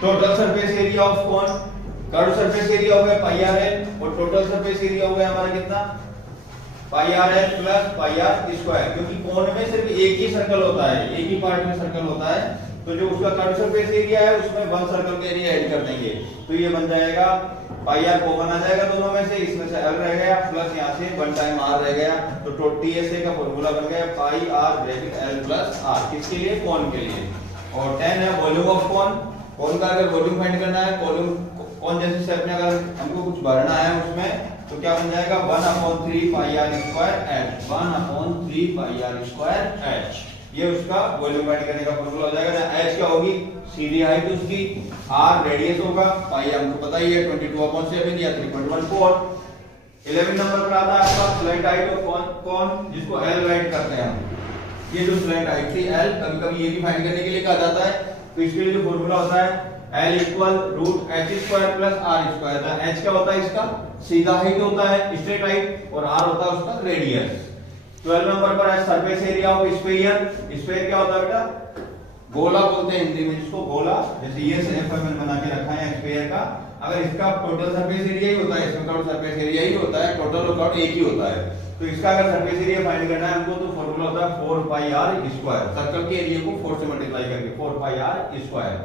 Total surface area of cone, curve surface area हो गया pi r l, और total surface area हो गया हमारा कितना, pi r l plus pi r square. क्योंकि कोन में सिर्फ एक ही सर्कल होता है, एक ही पार्ट में सर्कल होता है, तो जो उसका कर्व सरफेस एरिया है उसमें वन सर्कल का एरिया ऐड कर देंगे, तो ये बन जाएगा पाई आर कॉमन आ जाएगा दोनों में से, इसमें से एल रह गया प्लस यहाँ से 1 टाइम आर रह गया, तो टीएसए का फॉर्मूला बन गया pi r bracket l plus r, किसके लिए, कोन के लिए। और 10 है वॉल्यूम ऑफ कोन, कोन का अगर वॉल्यूम फाइंड करना है, वॉल्यूम कोन जैसे शेप में अगर हमको कुछ भरना है उसमें, तो क्या बन जाएगा 1/3 pi r square h, 1/3 pi r square h, ये उसका वॉल्यूम फाइंड करने का फॉर्मूला हो जाएगा। एच क्या होगी, सीधी हाइट उसकी, आर रेडियस होगा, पाई हमको पता ही है 22/7 या 3.14। 11 नंबर पर आता है आपका स्लैंट हाइट ऑफ कोन, जिसको एल राइट करते हैं हम। ये जो स्लैंट हाइट थी एल, कभी-कभी ये भी फाइंड करने के लिए कहा जाता है, तो इसके लिए जो फॉर्मूला होता है L equal root H square plus R square. H क्या होता है इसका, सीधा हाइट होता है, स्ट्रेट हाइट, और आर होता है उसका रेडियस। 12 नंबर पर है surface area of sphere. Sphere क्या होता है बेटा, गोला बोलते हैं हिंदी में जिसको, गोला, जैसे ये शेप हमने बना के रखा है स्फीयर का, अगर इसका टोटल सरफेस एरिया ही होता है, इसमें का सरफेस एरिया ही होता है, टोटल वर्कआउट एक ही होता है, तो इसका अगर सरफेस एरिया फाइंड करना है हमको, तो फॉर्मूला होता है 4 पाई आर स्क्वायर, सर्कल के एरिया को 4 से मल्टीप्लाई करके 4 पाई आर स्क्वायर।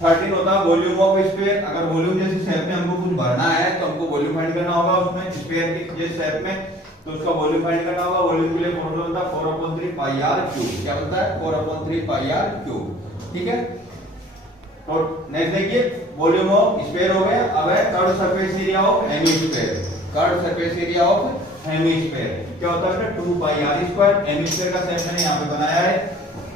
13 होता है वॉल्यूम ऑफ स्फीयर, अगर वॉल्यूम जैसे शेप में हमको कुछ भरना है तो हमको वॉल्यूम फाइंड करना होगा उसमें, स्फीयर के जैसे शेप में, तो उसका वॉल्यूम फाइंड करना होगा। वॉल्यूम के लिए फॉर्मूला होता है 4/3 पाई आर क्यूब, क्या होता है 4/3 पाई आर क्यूब, ठीक है। तो नेक्स्ट देखिए, वॉल्यूम ऑफ स्फीयर हो गया, अब है curve surface area of hemisphere. Curve surface area of hemisphere क्या होता है, 2 पाई आर स्क्वायर। हेमिस्फीयर का शेप मैंने यहाँ पे बनाया है,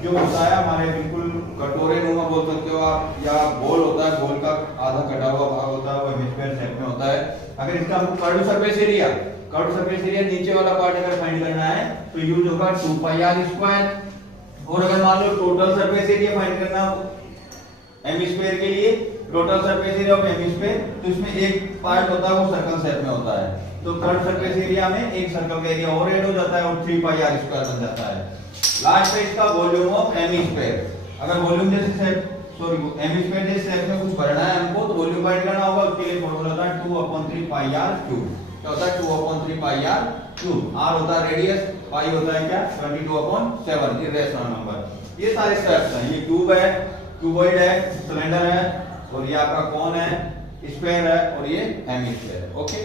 जो होता है हमारे बिल्कुल कटोरे नुमा बोल सकते हो आप, या गोल होता है, गोल का आधा कटा हुआ भाग होता है, वो हेमिस्फीयर शेप में होता है। अगर इसका हमको curve surface area, curve surface area नीचे वाला पार्ट अगर फाइंड करना है, तो यूज होगा 2 पाई आर स्क्वायर। और अगर मान लो टोटल सरफेस एरिया फाइंड करना हेमिस्फीयर के लिए, total surface area of hemisphere, तो इसमें एक पार्ट होता है वो सर्कल शेप में होता है, तो कर्व सरफेस एरिया में एक सर्कल का एरिया और ऐड हो जाता है, और 3 पाई आर स्क्वायर बन जाता है। लास्ट पे इसका वॉल्यूम ऑफ हेमिस्फीयर, अगर वॉल्यूम जैसे शेप, सॉरी हेमिस्फीयर जैसे शेप में कुछ भरना है हमको, तो वॉल्यूम फाइंड करना होगा, उसके लिए फॉर्मूला होता है 2/3 पाई आर क्यूब। क्या होता है 2/3 पाई आर क्यूब। आर होता है रेडियस, पाई होता है क्या 22/7, इरेशनल नंबर। ये सारे स्टेप्स हैं, ये क्यूब है, क्यूबॉइड है, सिलेंडर है, और ये आपका कोन है, स्फीयर है, और ये हेमिस्फीयर। ओके।